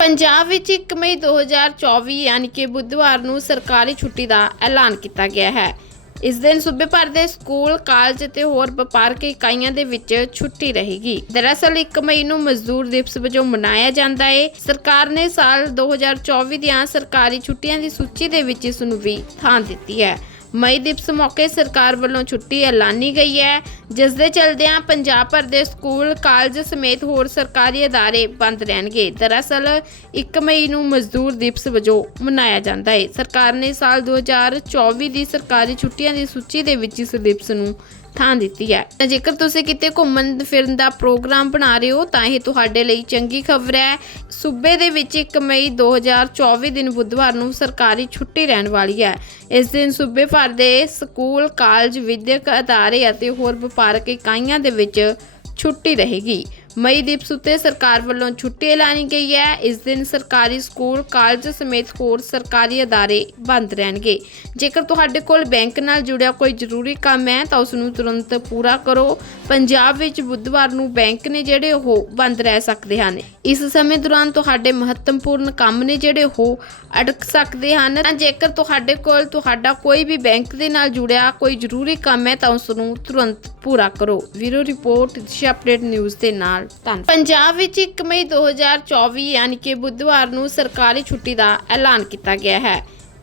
ਪੰਜਾਬ ਵਿੱਚ 1 ਮਈ 2024 ਯਾਨੀ ਕਿ ਬੁੱਧਵਾਰ ਨੂੰ ਸਰਕਾਰੀ ਛੁੱਟੀ ਦਾ ਐਲਾਨ ਕੀਤਾ ਗਿਆ ਹੈ ਇਸ ਦਿਨ ਸੂਬੇ ਭਰ ਦੇ ਸਕੂਲ, ਕਾਲਜ ਅਤੇ ਹੋਰ ਵਪਾਰਕ ਇਕਾਈਆਂ ਦੇ ਵਿੱਚ ਛੁੱਟੀ ਰਹੇਗੀ। ਦਰਅਸਲ 1 ਮਈ ਨੂੰ ਮਜ਼ਦੂਰ ਦਿਵਸ ਵਜੋਂ ਮਨਾਇਆ ਜਾਂਦਾ ਹੈ। ਸਰਕਾਰ ਨੇ ਸਾਲ 2024 ਦੀਆਂ ਸਰਕਾਰੀ ਛੁੱਟੀਆਂ ਦੀ ਸੂਚੀ ਦੇ ਵਿੱਚ ਇਸ ਨੂੰ ਵੀ ਥਾਂ ਦਿੱਤੀ ਹੈ। ਮਈ ਦਿਵਸ ਮੌਕੇ ਸਰਕਾਰ ਵੱਲੋਂ ਛੁੱਟੀ ਐਲਾਨੀ ਗਈ ਹੈ ਜਿਸ ਦੇ ਚਲਦਿਆਂ ਪੰਜਾਬ ਭਰ ਦੇ ਸਕੂਲ, ਕਾਲਜ ਸਮੇਤ ਹੋਰ ਸਰਕਾਰੀ ਅਦਾਰੇ ਬੰਦ ਰਹਿਣਗੇ। ਦਰਅਸਲ 1 ਮਈ ਨੂੰ ਮਜ਼ਦੂਰ ਦਿਵਸ ਵਜੋਂ ਮਨਾਇਆ ਜਾਂਦਾ ਹੈ। ਸਰਕਾਰ ਨੇ ਸਾਲ 2024 ਦੀ ਸਰਕਾਰੀ ਛੁੱਟੀਆਂ ਦੀ ਸੂਚੀ ਦੇ ਵਿੱਚ ਇਸ ਦਿਵਸ ਨੂੰ ਥਾਂ ਦਿੱਤੀ ਹੈ। ਤਾਂ ਜੇਕਰ ਤੁਸੀਂ ਕਿਤੇ ਘੁੰਮਣ ਫਿਰਨ ਦਾ ਪ੍ਰੋਗਰਾਮ ਬਣਾ ਰਹੇ ਹੋ, ਤਾਂ ਇਹ ਤੁਹਾਡੇ ਲਈ ਚੰਗੀ ਖਬਰ ਹੈ। ਸੂਬੇ ਦੇ ਵਿੱਚ 1 ਮਈ 2024 ਦਿਨ ਬੁੱਧਵਾਰ ਨੂੰ ਸਰਕਾਰੀ ਛੁੱਟੀ ਰਹਿਣ ਵਾਲੀ ਹੈ। ਇਸ ਦਿਨ ਸੂਬੇ ਭਰ ਦੇ ਸਕੂਲ, ਕਾਲਜ, ਵਿਦਿਅਕ ਅਦਾਰੇ ਅਤੇ ਹੋਰ ਵਪਾਰਕ ਇਕਾਈਆਂ ਦੇ ਵਿੱਚ ਛੁੱਟੀ ਰਹੇਗੀ। ਮਈ ਦਿਵਸ ਉੱਤੇ ਸਰਕਾਰ ਵੱਲੋਂ ਛੁੱਟੀ ਐਲਾਨੀ ਗਈ ਹੈ। ਇਸ ਦਿਨ ਸਰਕਾਰੀ ਸਕੂਲ, ਕਾਲਜ ਸਮੇਤ ਹੋਰ ਸਰਕਾਰੀ ਅਦਾਰੇ ਬੰਦ ਰਹਿਣਗੇ। ਜੇਕਰ ਤੁਹਾਡੇ ਕੋਲ ਬੈਂਕ ਨਾਲ ਜੁੜਿਆ ਕੋਈ ਜ਼ਰੂਰੀ ਕੰਮ ਹੈ, ਤਾਂ ਉਸ ਨੂੰ ਤੁਰੰਤ ਪੂਰਾ ਕਰੋ। ਪੰਜਾਬ ਵਿੱਚ ਬੁੱਧਵਾਰ ਨੂੰ ਬੈਂਕ ਨੇ ਜਿਹੜੇ ਉਹ ਬੰਦ ਰਹਿ ਸਕਦੇ ਹਨ। ਇਸ ਸਮੇਂ ਦੌਰਾਨ ਤੁਹਾਡੇ ਮਹੱਤਵਪੂਰਨ ਕੰਮ ਨੇ ਜਿਹੜੇ ਉਹ ਅਟਕ ਸਕਦੇ ਹਨ। ਤਾਂ ਜੇਕਰ ਤੁਹਾਡੇ ਕੋਲ ਤੁਹਾਡਾ ਕੋਈ ਵੀ ਬੈਂਕ ਦੇ ਨਾਲ ਜੁੜਿਆ ਕੋਈ ਜ਼ਰੂਰੀ ਕੰਮ ਹੈ, ਤਾਂ ਉਸ ਨੂੰ ਤੁਰੰਤ ਪੂਰਾ ਕਰੋ ਵੀਰੋ ਰਿਪੋਰਟ ਦਿਸ਼ਾ ਅਪਡੇਟ ਨਿਊਜ਼ ਦੇ ਨਾਲ ਧੰਨਵਾਦ ਪੰਜਾਬ ਵਿੱਚ 1 ਮਈ 2024 ਯਾਨੀ ਕਿ ਬੁੱਧਵਾਰ ਨੂੰ ਸਰਕਾਰੀ ਛੁੱਟੀ ਦਾ ਐਲਾਨ ਕੀਤਾ ਗਿਆ ਹੈ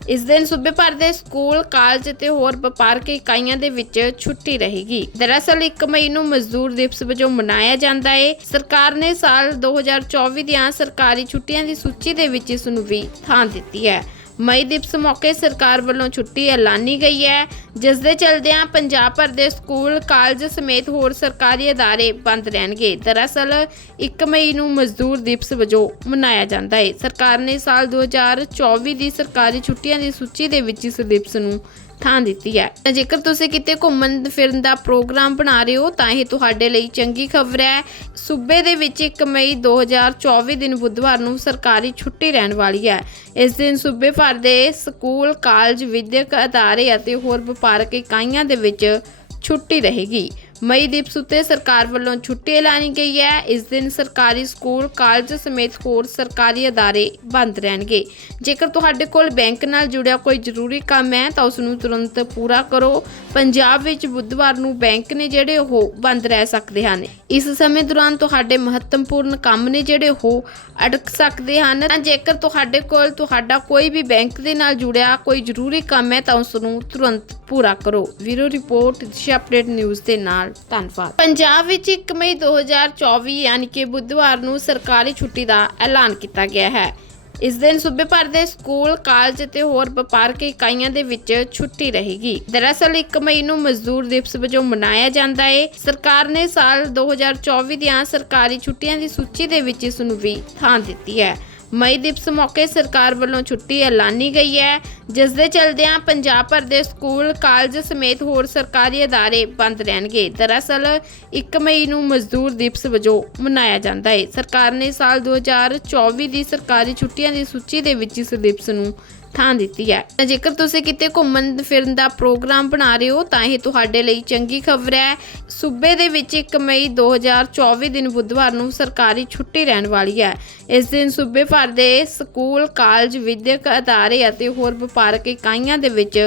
ਇਸ ਦਿਨ ਸੂਬੇ ਭਰ ਦੇ ਸਕੂਲ, ਕਾਲਜ ਅਤੇ ਹੋਰ ਵਪਾਰਕ ਇਕਾਈਆਂ ਦੇ ਵਿੱਚ ਛੁੱਟੀ ਰਹੇਗੀ। ਦਰਅਸਲ 1 ਮਈ ਨੂੰ ਮਜ਼ਦੂਰ ਦਿਵਸ ਵਜੋਂ ਮਨਾਇਆ ਜਾਂਦਾ ਹੈ। ਸਰਕਾਰ ਨੇ ਸਾਲ 2024 ਦੀਆਂ ਸਰਕਾਰੀ ਛੁੱਟੀਆਂ ਦੀ ਸੂਚੀ ਦੇ ਵਿੱਚ ਇਸ ਨੂੰ ਵੀ ਥਾਂ ਦਿੱਤੀ ਹੈ। ਮਈ ਦਿਵਸ ਮੌਕੇ ਸਰਕਾਰ ਵੱਲੋਂ ਛੁੱਟੀ ਐਲਾਨੀ ਗਈ ਹੈ ਜਿਸ ਦੇ ਚਲਦਿਆਂ ਪੰਜਾਬ ਭਰ ਦੇ ਸਕੂਲ, ਕਾਲਜ ਸਮੇਤ ਹੋਰ ਸਰਕਾਰੀ ਅਦਾਰੇ ਬੰਦ ਰਹਿਣਗੇ। ਦਰਅਸਲ 1 ਮਈ ਨੂੰ ਮਜ਼ਦੂਰ ਦਿਵਸ ਵਜੋਂ ਮਨਾਇਆ ਜਾਂਦਾ ਹੈ। ਸਰਕਾਰ ਨੇ ਸਾਲ 2024 ਦੀ ਸਰਕਾਰੀ ਛੁੱਟੀਆਂ ਦੀ ਸੂਚੀ ਦੇ ਵਿੱਚ ਇਸ ਦਿਵਸ ਨੂੰ ਥਾਂ ਦਿੱਤੀ ਹੈ। ਜੇਕਰ ਤੁਸੀਂ ਕਿਤੇ ਘੁੰਮਣ ਫਿਰਨ ਦਾ ਪ੍ਰੋਗਰਾਮ ਬਣਾ ਰਹੇ ਹੋ ਤਾਂ ਇਹ ਤੁਹਾਡੇ ਲਈ ਚੰਗੀ ਖਬਰ ਹੈ। ਸੂਬੇ ਦੇ ਵਿੱਚ 1 ਮਈ 2024 ਦਿਨ ਬੁੱਧਵਾਰ ਨੂੰ ਸਰਕਾਰੀ ਛੁੱਟੀ ਰਹਿਣ ਵਾਲੀ ਹੈ। ਇਸ ਦਿਨ ਸੂਬੇ ਭਰ ਦੇ ਸਕੂਲ, ਕਾਲਜ, ਵਿਦਿਅਕ ਅਦਾਰੇ ਅਤੇ ਹੋਰ ਵਪਾਰਕ ਇਕਾਈਆਂ ਦੇ ਵਿੱਚ ਛੁੱਟੀ ਰਹੇਗੀ। ਮਈ ਦਿਵਸ ਉੱਤੇ ਸਰਕਾਰ ਵੱਲੋਂ ਛੁੱਟੀ ਐਲਾਨੀ ਗਈ ਹੈ। ਇਸ ਦਿਨ ਸਰਕਾਰੀ ਸਕੂਲ, ਕਾਲਜ ਸਮੇਤ ਹੋਰ ਸਰਕਾਰੀ ਅਦਾਰੇ ਬੰਦ ਰਹਿਣਗੇ। ਜੇਕਰ ਤੁਹਾਡੇ ਕੋਲ ਬੈਂਕ ਨਾਲ ਜੁੜਿਆ ਕੋਈ ਜ਼ਰੂਰੀ ਕੰਮ ਹੈ ਤਾਂ ਉਸ ਨੂੰ ਤੁਰੰਤ ਪੂਰਾ ਕਰੋ। ਪੰਜਾਬ ਵਿੱਚ ਬੁੱਧਵਾਰ ਨੂੰ ਬੈਂਕ ਨੇ ਜਿਹੜੇ ਉਹ ਬੰਦ ਰਹਿ ਸਕਦੇ ਹਨ। ਇਸ ਸਮੇਂ ਦੌਰਾਨ ਤੁਹਾਡੇ ਮਹੱਤਵਪੂਰਨ ਕੰਮ ਨੇ ਜਿਹੜੇ ਉਹ ਅਟਕ ਸਕਦੇ ਹਨ। ਤਾਂ ਜੇਕਰ ਤੁਹਾਡੇ ਕੋਲ ਤੁਹਾਡਾ ਕੋਈ ਵੀ ਬੈਂਕ ਦੇ ਨਾਲ ਜੁੜਿਆ ਕੋਈ ਜ਼ਰੂਰੀ ਕੰਮ ਹੈ ਤਾਂ ਉਸ ਨੂੰ ਤੁਰੰਤ ਪੂਰਾ ਕਰੋ। ਵੀਰੋ ਰਿਪੋਰਟ ਦਿਸ਼ਾ ਅਪਡੇਟ ਨਿਊਜ਼ ਦੇ ਨਾਲ। ਧੰਨਵਾਦ ਪੰਜਾਬ ਵਿੱਚ 1 ਮਈ 2024 ਯਾਨੀ ਕਿ ਬੁੱਧਵਾਰ ਨੂੰ ਸਰਕਾਰੀ ਛੁੱਟੀ ਦਾ ਐਲਾਨ ਕੀਤਾ ਗਿਆ ਹੈ ਇਸ ਦਿਨ ਸੂਬੇ ਭਰ ਦੇ ਸਕੂਲ, ਕਾਲਜ ਅਤੇ ਹੋਰ ਵਪਾਰਕ ਇਕਾਈਆਂ ਦੇ ਵਿੱਚ ਛੁੱਟੀ ਰਹੇਗੀ। ਦਰਅਸਲ 1 ਮਈ ਨੂੰ ਮਜ਼ਦੂਰ ਦਿਵਸ ਵਜੋਂ ਮਨਾਇਆ ਜਾਂਦਾ ਹੈ। ਸਰਕਾਰ ਨੇ ਸਾਲ 2024 ਦੀਆਂ ਸਰਕਾਰੀ ਛੁੱਟੀਆਂ ਦੀ ਸੂਚੀ ਦੇ ਵਿੱਚ ਇਸ ਨੂੰ ਵੀ ਥਾਂ ਦਿੱਤੀ ਹੈ। ਮਈ ਦਿਵਸ ਮੌਕੇ ਸਰਕਾਰ ਵੱਲੋਂ ਛੁੱਟੀ ਐਲਾਨੀ ਗਈ ਹੈ ਜਿਸ ਦੇ ਚਲਦਿਆਂ ਪੰਜਾਬ ਭਰ ਦੇ ਸਕੂਲ, ਕਾਲਜ ਸਮੇਤ ਹੋਰ ਸਰਕਾਰੀ ਅਦਾਰੇ ਬੰਦ ਰਹਿਣਗੇ। ਦਰਅਸਲ 1 ਮਈ ਨੂੰ ਮਜ਼ਦੂਰ ਦਿਵਸ ਵਜੋਂ ਮਨਾਇਆ ਜਾਂਦਾ ਹੈ। ਸਰਕਾਰ ਨੇ ਸਾਲ 2024 ਦੀ ਸਰਕਾਰੀ ਛੁੱਟੀਆਂ ਦੀ ਸੂਚੀ ਦੇ ਵਿੱਚ ਇਸ ਦਿਵਸ ਨੂੰ ਥਾਂ ਦਿੱਤੀ ਹੈ। ਜੇਕਰ ਤੁਸੀਂ ਕਿਤੇ ਘੁੰਮਣ ਫਿਰਨ ਦਾ ਪ੍ਰੋਗਰਾਮ ਬਣਾ ਰਹੇ ਹੋ ਤਾਂ ਇਹ ਤੁਹਾਡੇ ਲਈ ਚੰਗੀ ਖਬਰ ਹੈ। ਸੂਬੇ ਦੇ ਵਿੱਚ 1 ਮਈ 2024 ਦਿਨ ਬੁੱਧਵਾਰ ਨੂੰ ਸਰਕਾਰੀ ਛੁੱਟੀ ਰਹਿਣ ਵਾਲੀ ਹੈ। ਇਸ ਦਿਨ ਸੂਬੇ ਭਰ ਦੇ ਸਕੂਲ, ਕਾਲਜ, ਵਿਦਿਅਕ ਅਦਾਰੇ ਅਤੇ ਹੋਰ ਵਪਾਰਕ ਇਕਾਈਆਂ ਦੇ ਵਿੱਚ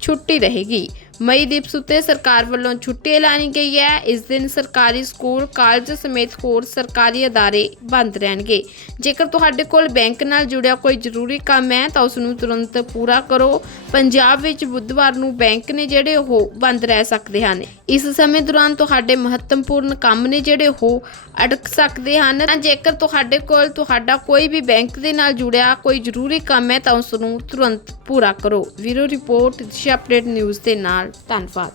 ਛੁੱਟੀ ਰਹੇਗੀ। ਮਈ ਦਿਵਸ ਉੱਤੇ ਸਰਕਾਰ ਵੱਲੋਂ ਛੁੱਟੀ ਐਲਾਨੀ ਗਈ ਹੈ। ਇਸ ਦਿਨ ਸਰਕਾਰੀ ਸਕੂਲ, ਕਾਲਜ ਸਮੇਤ ਹੋਰ ਸਰਕਾਰੀ ਅਦਾਰੇ ਬੰਦ ਰਹਿਣਗੇ। ਜੇਕਰ ਤੁਹਾਡੇ ਕੋਲ ਬੈਂਕ ਨਾਲ ਜੁੜਿਆ ਕੋਈ ਜ਼ਰੂਰੀ ਕੰਮ ਹੈ ਤਾਂ ਉਸ ਨੂੰ ਤੁਰੰਤ ਪੂਰਾ ਕਰੋ। ਪੰਜਾਬ ਵਿੱਚ ਬੁੱਧਵਾਰ ਨੂੰ ਬੈਂਕ ਨੇ ਜਿਹੜੇ ਉਹ ਬੰਦ ਰਹਿ ਸਕਦੇ ਹਨ। ਇਸ ਸਮੇਂ ਦੌਰਾਨ ਤੁਹਾਡੇ ਮਹੱਤਵਪੂਰਨ ਕੰਮ ਨੇ ਜਿਹੜੇ ਉਹ ਅਟਕ ਸਕਦੇ ਹਨ। ਤਾਂ ਜੇਕਰ ਤੁਹਾਡੇ ਕੋਲ ਤੁਹਾਡਾ ਕੋਈ ਵੀ ਬੈਂਕ ਦੇ ਨਾਲ ਜੁੜਿਆ ਕੋਈ ਜ਼ਰੂਰੀ ਕੰਮ ਹੈ ਤਾਂ ਉਸ ਨੂੰ ਤੁਰੰਤ ਪੂਰਾ ਕਰੋ। ਵੀਰੋ ਰਿਪੋਰਟ ਦਿਸ਼ਾ ਅਪਡੇਟ ਨਿਊਜ਼ ਦੇ ਨਾਲ। ਧੰਨਵਾਦ